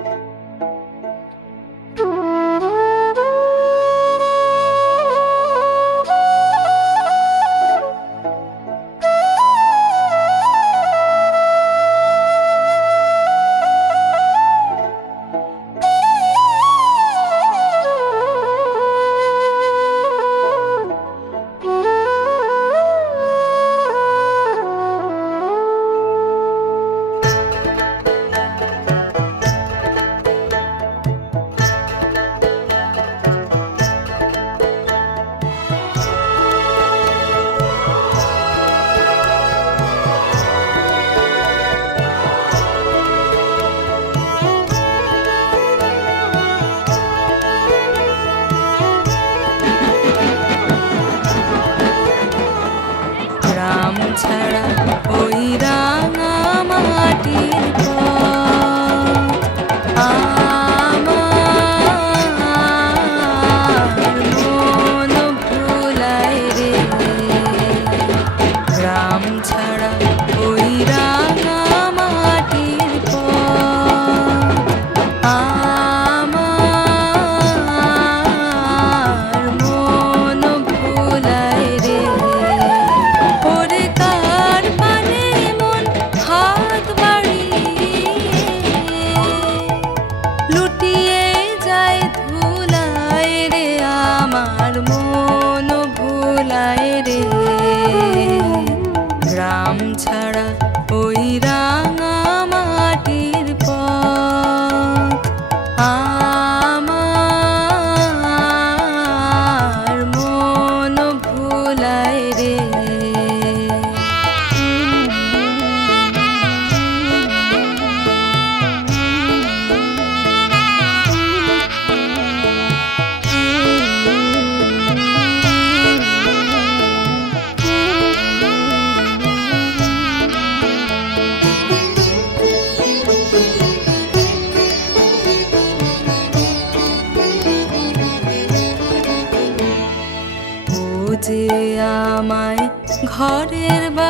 গ্রাম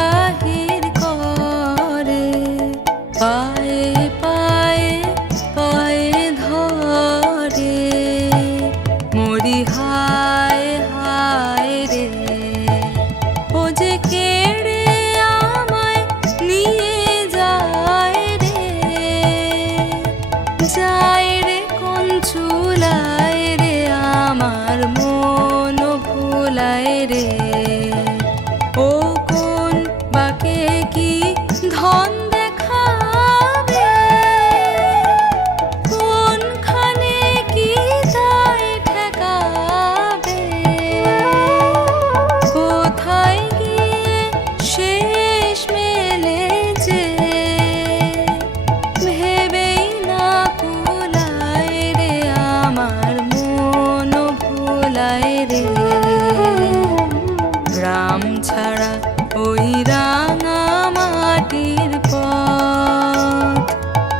বাহির করে, পায়ে পায়ে পায়ে ধরে। মরি হায় হায় রে, ও আমায় নিয়ে যায় রে। যায় রে কোন চুলায় রে, আমার মন ভুলায় রে।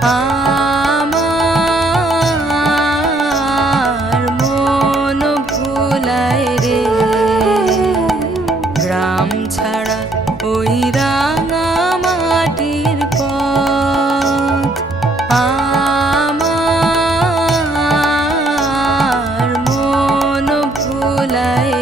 আমার মন ভুলাই রে। গ্রাম ছাড়া ওই মাটির পথ। আমার মন ভুলাই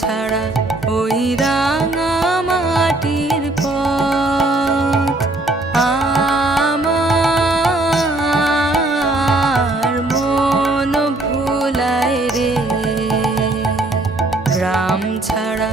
ছাড়া ওই রাঙা মাটির পথ আমার মন ভুলায় রে। রাম ছাড়া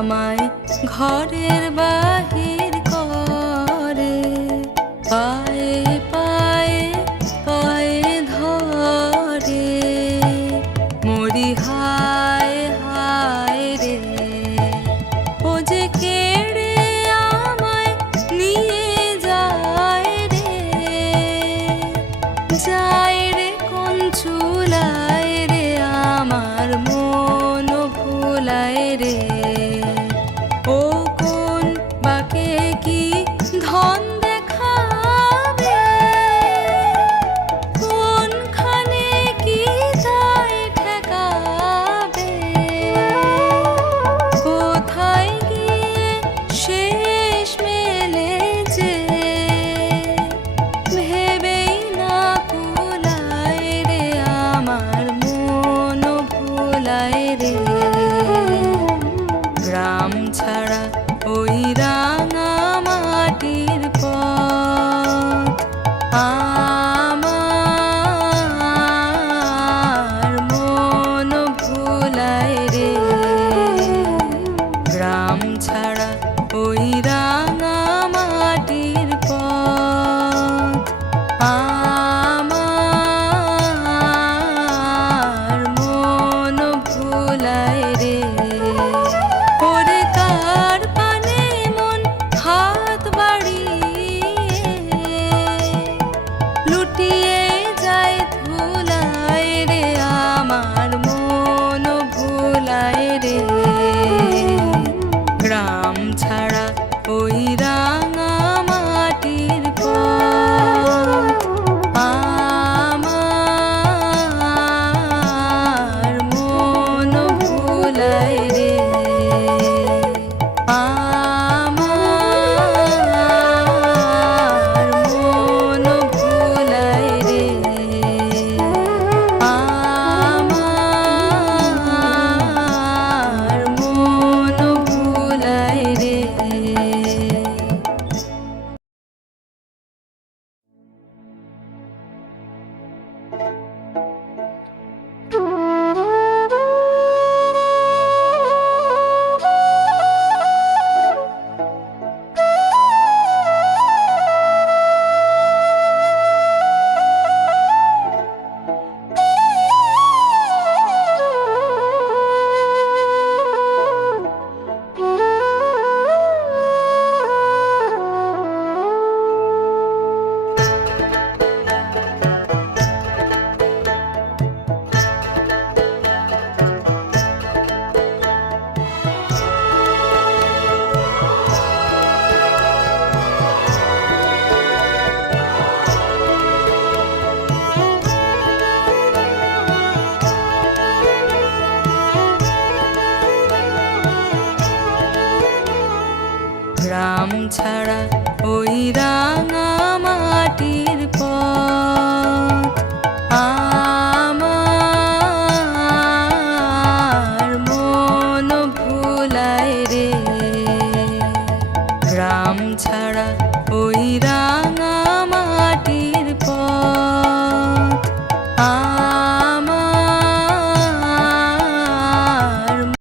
আমায় ঘরের বা happy.